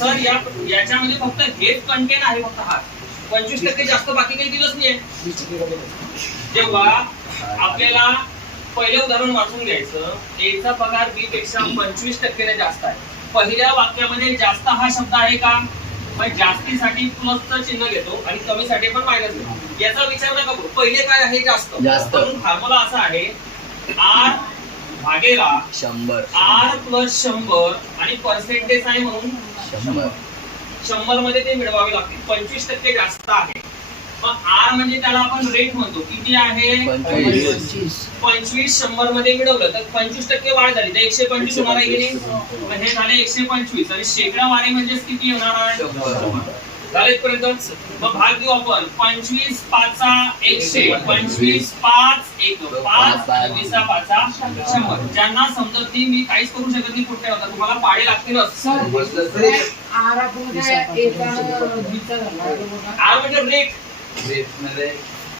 Sir याच्यामध्ये फक्त हेच कंटेन आहे, फक्त हा 25% जास्त बाकी काही दिलंच नाहीये. जेव्हा आपल्याला पहिलं उदाहरण वाचून घ्यायचं, A चा पगार B पेक्षा 25% जास्त आहे. पहिल्या वाक्यामध्ये जास्त हा शब्द आहे का? पण जास्तीसाठी प्लसचं चिन्ह घेतो आणि कमीसाठी पण मायनस घेतो. याचा विचार नका करू. पहिले काय आहे? जास्त. म्हणून फॉर्म्युला असा आहे R भागेला 100, R प्लस 100 आणि पर्सेंटेज आहे म्हणून 100 मध्ये ते मिळवावे लागतील. 25% जास्त आहे. मग R म्हणजे त्याला आपण रेट म्हणतो. किती आहे? 25. 100 मध्ये मिळवलं तर 25% वाढ झाली तर 125 होणार आहे की नाही? मग हे झाले 125 आणि शेकडावारी म्हणजे किती होणार आहे? 100. झाले इथपर्यंत. मग भाग देऊ आपण. 25 5 100, 25 5 1 5 आणि 20 5 100. ज्यांना समजत नाही मी काहीच करू शकत नाही पुढच्या होता तुम्हाला पाडे लागतीलच. आर म्हणजे रेट.